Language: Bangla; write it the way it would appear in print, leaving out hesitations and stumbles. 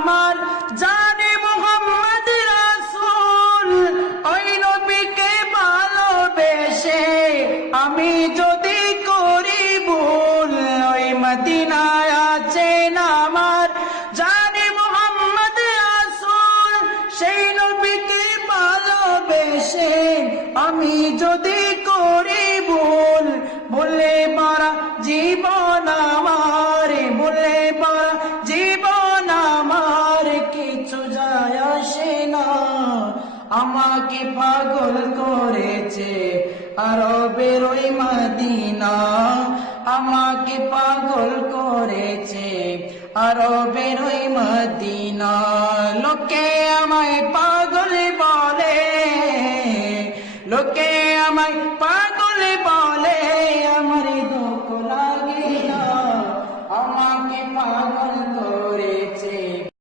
আমার জানে মুহাম্মদ রাসূল, ওই নবীকে ভালোবেসে আমি যদি করি ভুল, ওই মদিনায় আছেন আমার জানে মুহাম্মদ রাসূল, সেই নবীকে ভালোবেসে আমি যদি করি ভুল, ভুলে ভরা জীবন আমার, ভুলে ভরা জীবন আমার, কিছু যায় আসে না। আমাকে পাগল করেছে আরবের ওই মদিনা, আমাকে পাগল করেছে আরবের ওই মদিনা। লোকে আমায়